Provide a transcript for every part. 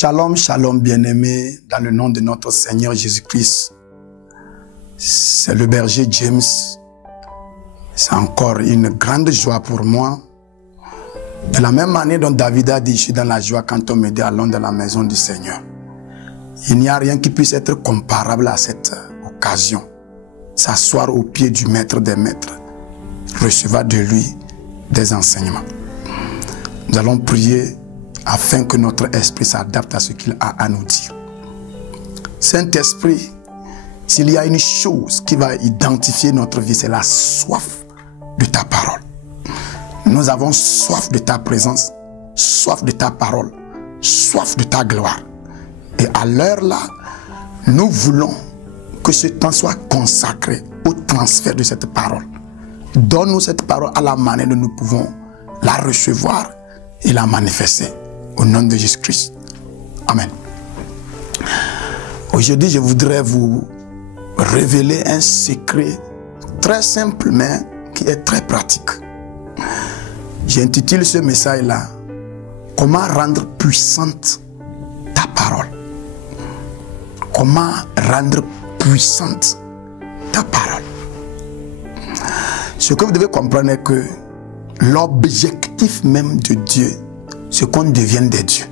Shalom, shalom bien-aimés, dans le nom de notre Seigneur Jésus-Christ. C'est le berger James. C'est encore une grande joie pour moi. De la même manière dont David a dit, je suis dans la joie quand on me dit allons dans la maison du Seigneur. Il n'y a rien qui puisse être comparable à cette occasion. S'asseoir au pied du maître des maîtres, recevoir de lui des enseignements. Nous allons prier afin que notre esprit s'adapte à ce qu'il a à nous dire. Saint-Esprit, s'il y a une chose qui va identifier notre vie, c'est la soif de ta parole. Nous avons soif de ta présence, soif de ta parole, soif de ta gloire. Et à l'heure là, nous voulons que ce temps soit consacré au transfert de cette parole. Donne-nous cette parole à la manière dont nous pouvons la recevoir et la manifester. Au nom de Jésus-Christ. Amen. Aujourd'hui, je voudrais vous révéler un secret très simple, mais qui est très pratique. J'intitule ce message-là « Comment rendre puissante ta parole ?» Comment rendre puissante ta parole? Ce que vous devez comprendre est que l'objectif même de Dieu, c'est qu'on devienne des dieux.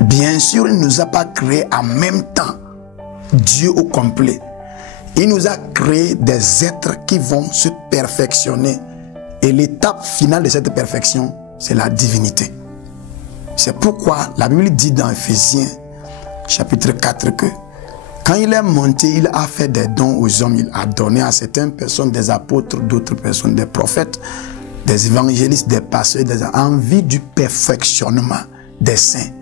Bien sûr, il ne nous a pas créés en même temps Dieu au complet. Il nous a créé des êtres qui vont se perfectionner. Et l'étape finale de cette perfection, c'est la divinité. C'est pourquoi la Bible dit dans Ephésiens, chapitre 4, que quand il est monté, il a fait des dons aux hommes. Il a donné à certaines personnes des apôtres, d'autres personnes des prophètes, des évangélistes, des pasteurs, en vue du perfectionnement des saints.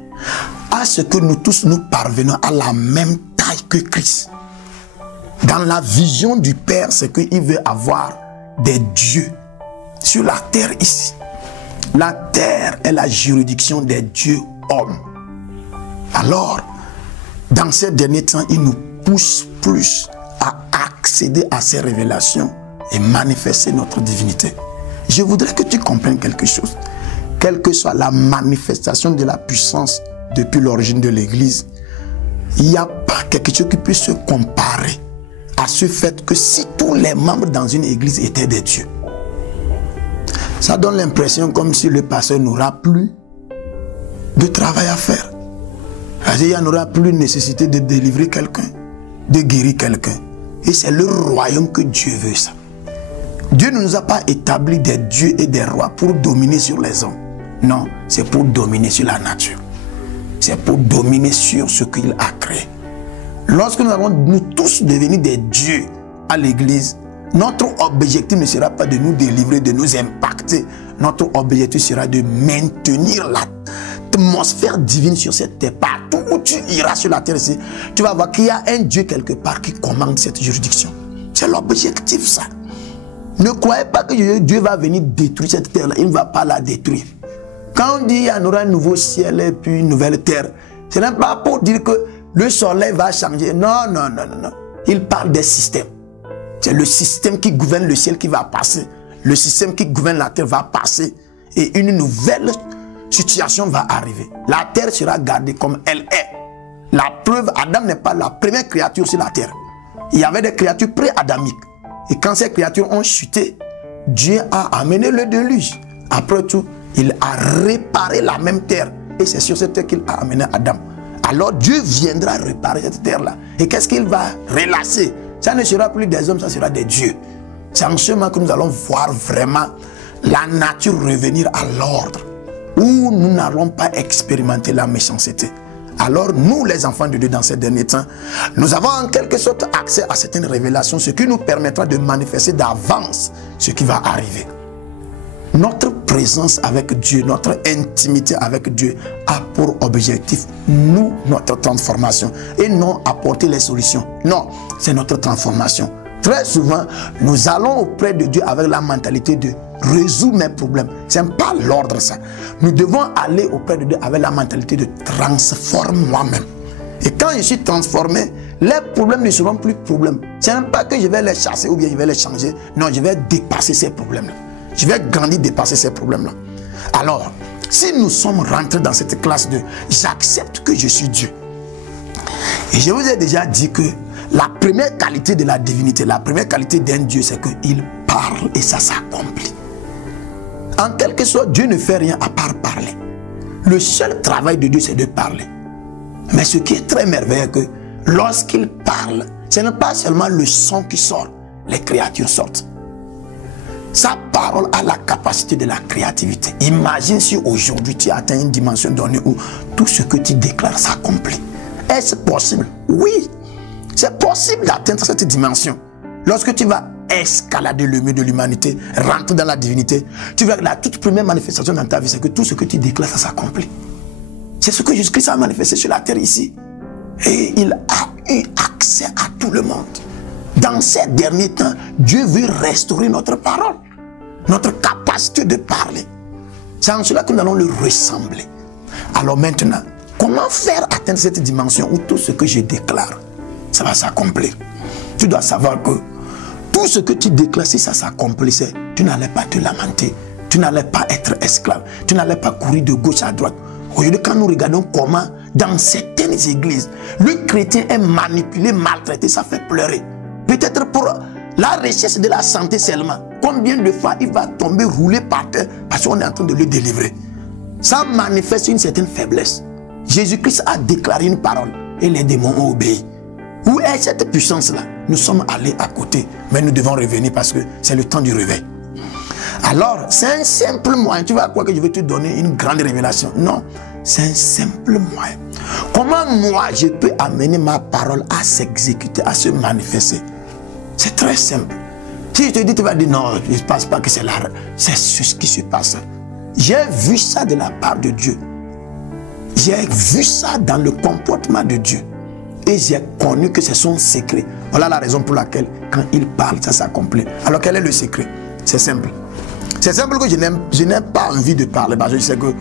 À ce que nous tous nous parvenons à la même taille que Christ. Dans la vision du Père, c'est qu'il veut avoir des dieux sur la terre ici. La terre est la juridiction des dieux hommes. Alors, dans ces derniers temps, il nous pousse plus à accéder à ces révélations et manifester notre divinité. Je voudrais que tu comprennes quelque chose. Quelle que soit la manifestation de la puissance depuis l'origine de l'Église, il n'y a pas quelque chose qui puisse se comparer à ce fait que si tous les membres dans une église étaient des dieux, ça donne l'impression comme si le pasteur n'aura plus de travail à faire. Il n'y en aura plus nécessité de délivrer quelqu'un, de guérir quelqu'un. Et c'est le royaume que Dieu veut ça. Dieu ne nous a pas établi des dieux et des rois pour dominer sur les hommes. Non, c'est pour dominer sur la nature. C'est pour dominer sur ce qu'il a créé. Lorsque nous allons nous tous devenir des dieux à l'église, notre objectif ne sera pas de nous délivrer, de nous impacter. Notre objectif sera de maintenir l'atmosphère divine sur cette terre. Partout où tu iras sur la terre ici, tu vas voir qu'il y a un Dieu quelque part qui commande cette juridiction. C'est l'objectif, ça. Ne croyez pas que Dieu va venir détruire cette terre-là. Il ne va pas la détruire. Quand on dit qu'il y aura un nouveau ciel et puis une nouvelle terre, ce n'est pas pour dire que le soleil va changer. Non, non, non, non, non. Il parle des systèmes. C'est le système qui gouverne le ciel qui va passer. Le système qui gouverne la terre va passer. Et une nouvelle situation va arriver. La terre sera gardée comme elle est. La preuve, Adam n'est pas la première créature sur la terre. Il y avait des créatures pré-adamiques. Et quand ces créatures ont chuté, Dieu a amené le déluge. Après tout, il a réparé la même terre. Et c'est sur cette terre qu'il a amené Adam. Alors Dieu viendra réparer cette terre-là. Et qu'est-ce qu'il va relâcher? Ça ne sera plus des hommes, ça sera des dieux. C'est en ce moment que nous allons voir vraiment la nature revenir à l'ordre. Où nous n'allons pas expérimenter la méchanceté. Alors nous, les enfants de Dieu, dans ces derniers temps, nous avons en quelque sorte accès à certaines révélations, ce qui nous permettra de manifester d'avance ce qui va arriver. Notre présence avec Dieu, notre intimité avec Dieu a pour objectif, nous, notre transformation. Et non apporter les solutions. Non, c'est notre transformation. Très souvent, nous allons auprès de Dieu avec la mentalité de résoudre mes problèmes. Ce n'est pas l'ordre, ça. Nous devons aller auprès de Dieu avec la mentalité de transformer moi-même. Et quand je suis transformé, les problèmes ne seront plus problèmes. Ce n'est pas que je vais les chasser ou bien je vais les changer. Non, je vais dépasser ces problèmes-là. Je vais grandir, dépasser ces problèmes-là. Alors, Si nous sommes rentrés dans cette classe de j'accepte que je suis Dieu. Et je vous ai déjà dit que la première qualité de la divinité, la première qualité d'un Dieu, c'est qu'il parle et ça s'accomplit. En quelque sorte, Dieu ne fait rien à part parler. Le seul travail de Dieu, c'est de parler. Mais ce qui est très merveilleux, c'est que lorsqu'il parle, ce n'est pas seulement le son qui sort, les créatures sortent. Sa parole a la capacité de la créativité. Imagine si aujourd'hui tu atteins une dimension donnée où tout ce que tu déclares s'accomplit. Est-ce possible? Oui, c'est possible d'atteindre cette dimension. Lorsque tu vas escalader le mur de l'humanité, rentrer dans la divinité, tu verras que la toute première manifestation dans ta vie, c'est que tout ce que tu déclares, ça s'accomplit. C'est ce que Jésus-Christ a manifesté sur la terre ici. Et il a eu accès à tout le monde. Dans ces derniers temps, Dieu veut restaurer notre parole, notre capacité de parler. C'est en cela que nous allons le ressembler. Alors maintenant, comment faire atteindre cette dimension où tout ce que je déclare, ça va s'accomplir? Tu dois savoir que tout ce que tu déclares, si ça s'accomplissait, tu n'allais pas te lamenter, tu n'allais pas être esclave, tu n'allais pas courir de gauche à droite. Aujourd'hui, quand nous regardons comment, dans certaines églises, le chrétien est manipulé, maltraité, ça fait pleurer. Peut-être pour la recherche de la santé seulement. Combien de fois il va tomber, rouler par terre, parce qu'on est en train de le délivrer. Ça manifeste une certaine faiblesse. Jésus-Christ a déclaré une parole et les démons ont obéi. Où est cette puissance-là? Nous sommes allés à côté, mais nous devons revenir parce que c'est le temps du réveil. Alors, c'est un simple moyen. Tu vas croire que je vais te donner une grande révélation. Non, c'est un simple moyen. Comment moi, je peux amener ma parole à s'exécuter, à se manifester? C'est très simple. Si je te dis, tu vas dire non, je ne pense pas que c'est là. C'est ce qui se passe. J'ai vu ça de la part de Dieu. J'ai vu ça dans le comportement de Dieu. Et j'ai connu que c'est son secret. Voilà la raison pour laquelle, quand il parle, ça s'accomplit. Alors, quel est le secret? C'est simple. C'est simple que je n'ai pas envie de parler. Parce que je sais que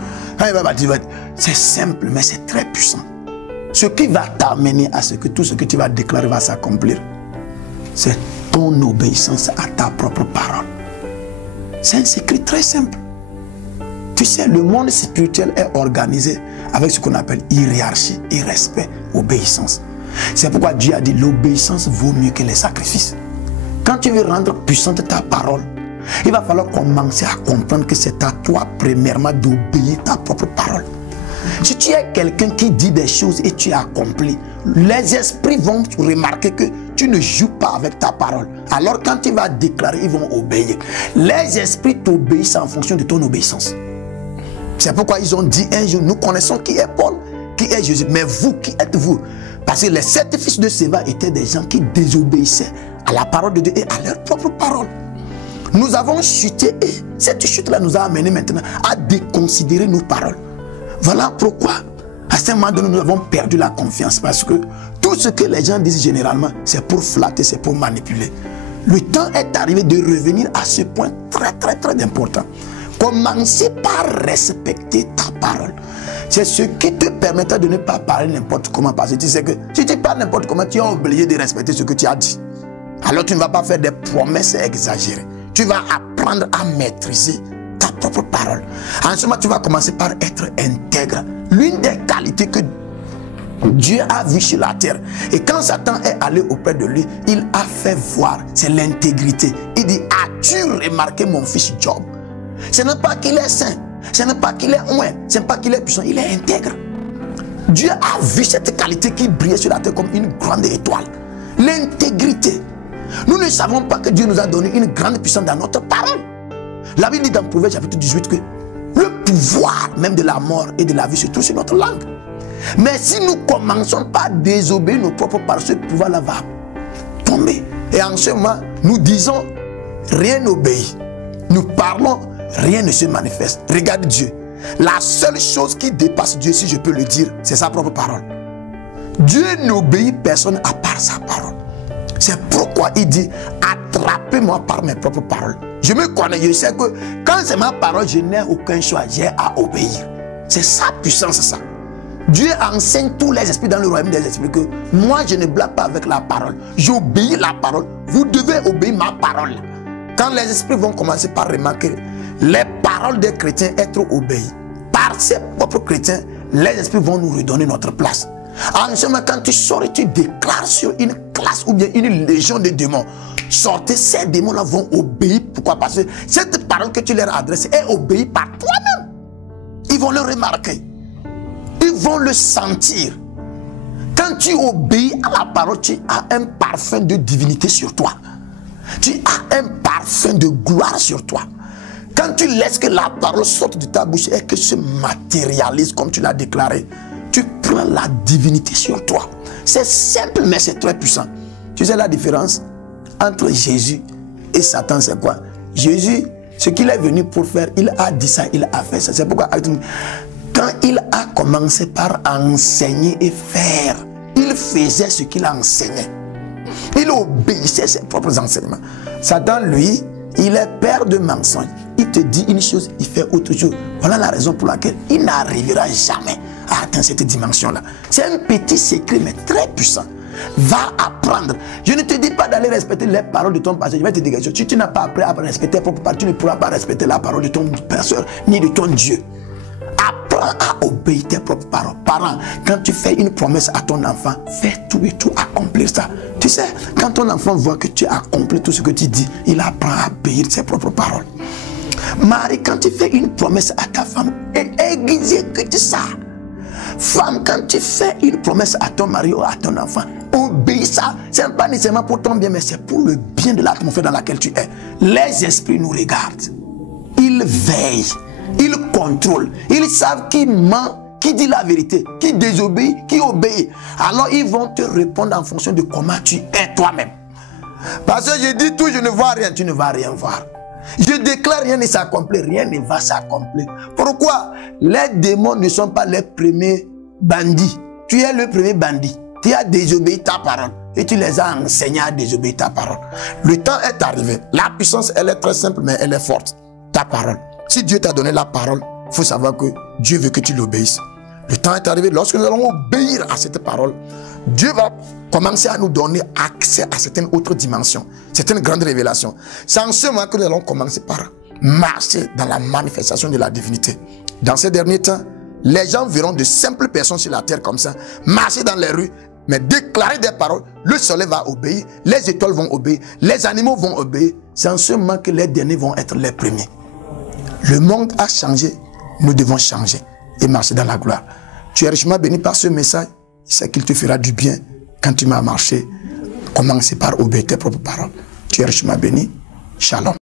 c'est simple, mais c'est très puissant. Ce qui va t'amener à ce que tout ce que tu vas déclarer va s'accomplir, c'est ton obéissance à ta propre parole. C'est un secret très simple. Tu sais, le monde spirituel est organisé avec ce qu'on appelle hiérarchie, respect, obéissance. C'est pourquoi Dieu a dit l'obéissance vaut mieux que les sacrifices. Quand tu veux rendre puissante ta parole, il va falloir commencer à comprendre que c'est à toi premièrement d'obéir ta propre parole. Si tu es quelqu'un qui dit des choses et tu accomplis, les esprits vont remarquer que tu ne joues pas avec ta parole. Alors quand tu vas déclarer, ils vont obéir. Les esprits t'obéissent en fonction de ton obéissance. C'est pourquoi ils ont dit un jour, nous connaissons qui est Paul, qui est Jésus, mais vous, qui êtes-vous? Parce que les 7 fils de Séva étaient des gens qui désobéissaient à la parole de Dieu et à leur propre parole. Nous avons chuté et cette chute-là nous a amené maintenant à déconsidérer nos paroles. Voilà pourquoi, à ce moment donné, nous avons perdu la confiance parce que tout ce que les gens disent généralement, c'est pour flatter, c'est pour manipuler. Le temps est arrivé de revenir à ce point très important. Commencez par respecter ta parole. C'est ce qui te permettra de ne pas parler n'importe comment. Parce que tu sais que si tu parles n'importe comment, tu as oublié de respecter ce que tu as dit. Alors tu ne vas pas faire des promesses exagérées. Tu vas apprendre à maîtriser ta propre parole. En ce moment, tu vas commencer par être intègre. L'une des qualités que Dieu a vues sur la terre. Et quand Satan est allé auprès de lui, il a fait voir, c'est l'intégrité. Il dit, as-tu remarqué mon fils Job? Ce n'est pas qu'il est saint, ce n'est pas qu'il est loin, ce n'est pas qu'il est puissant, il est intègre. Dieu a vu cette qualité qui brillait sur la terre comme une grande étoile. L'intégrité. Nous ne savons pas que Dieu nous a donné une grande puissance dans notre parole. La Bible dit dans Proverbe chapitre 18 que le pouvoir même de la mort et de la vie se trouve sur notre langue. Mais si nous commençons par désobéir nos propres paroles, ce pouvoir-là va tomber. Et en ce moment, nous disons, rien n'obéit. Nous parlons, rien ne se manifeste. Regarde Dieu. La seule chose qui dépasse Dieu, si je peux le dire, c'est sa propre parole. Dieu n'obéit personne à part sa parole. C'est pourquoi il dit, attrapez-moi par mes propres paroles. Je me connais, je sais que quand c'est ma parole, je n'ai aucun choix, j'ai à obéir. C'est sa puissance, ça. Dieu enseigne tous les esprits dans le royaume des esprits que moi, je ne blague pas avec la parole. J'obéis la parole. Vous devez obéir ma parole. Quand les esprits vont commencer par remarquer les paroles des chrétiens être obéies par ses propres chrétiens, les esprits vont nous redonner notre place. En ce moment, quand tu sors et tu déclares sur une classe ou bien une légion de démons, sortez, ces démons-là vont obéir. Pourquoi? Parce que cette parole que tu leur adresses est obéie par toi-même. Ils vont le remarquer. Ils vont le sentir. Quand tu obéis à la parole, tu as un parfum de divinité sur toi. Tu as un parfum de gloire sur toi. Quand tu laisses que la parole sorte de ta bouche et que se matérialise comme tu l'as déclaré, tu prends la divinité sur toi. C'est simple, mais c'est très puissant. Tu sais la différence entre Jésus et Satan, c'est quoi? Jésus, ce qu'il est venu pour faire, il a dit ça, il a fait ça. C'est pourquoi quand il a commencé par enseigner et faire, il faisait ce qu'il enseignait. Il obéissait ses propres enseignements. Satan, lui, il est père de mensonges. Il te dit une chose, il fait autre chose. Voilà la raison pour laquelle il n'arrivera jamais à atteindre cette dimension-là. C'est un petit secret, mais très puissant. Va apprendre. Je ne te dis pas d'aller respecter les paroles de ton pasteur. Je vais te dire quelque chose. Si tu n'as pas appris à respecter tes propres paroles, tu ne pourras pas respecter la parole de ton pasteur ni de ton Dieu. Apprends à obéir tes propres paroles. Parents, quand tu fais une promesse à ton enfant, fais tout et tout accomplir ça. Tu sais, quand ton enfant voit que tu accomplis tout ce que tu dis, il apprend à obéir ses propres paroles. Marie, quand tu fais une promesse à ta femme, exécute ça. Femme, quand tu fais une promesse à ton mari ou à ton enfant, obéis ça. Ce n'est pas nécessairement pour ton bien, mais c'est pour le bien de l'atmosphère dans laquelle tu es. Les esprits nous regardent. Ils veillent. Ils contrôlent. Ils savent qui ment, qui dit la vérité, qui désobéit, qui obéit. Alors ils vont te répondre en fonction de comment tu es toi-même. Parce que je dis tout, je ne vois rien, tu ne vas rien voir. Je déclare, rien ne s'accomplit, rien ne va s'accomplir. Pourquoi? Les démons ne sont pas les premiers bandits. Tu es le premier bandit. Tu as désobéi ta parole et tu les as enseignés à désobéir ta parole. Le temps est arrivé. La puissance, elle est très simple, mais elle est forte. Ta parole. Si Dieu t'a donné la parole, il faut savoir que Dieu veut que tu l'obéisses. Le temps est arrivé. Lorsque nous allons obéir à cette parole, Dieu va commencer à nous donner accès à certaines autres dimensions, certaines grandes révélations. C'est en ce moment que nous allons commencer par marcher dans la manifestation de la divinité. Dans ces derniers temps, les gens verront de simples personnes sur la terre comme ça, marcher dans les rues, mais déclarer des paroles. Le soleil va obéir, les étoiles vont obéir, les animaux vont obéir. C'est en ce moment que les derniers vont être les premiers. Le monde a changé, nous devons changer et marcher dans la gloire. Tu es richement béni par ce message. C'est qu'il te fera du bien quand tu m'as marché. Commencez par obéir tes propres paroles. Tu es richement béni. Shalom.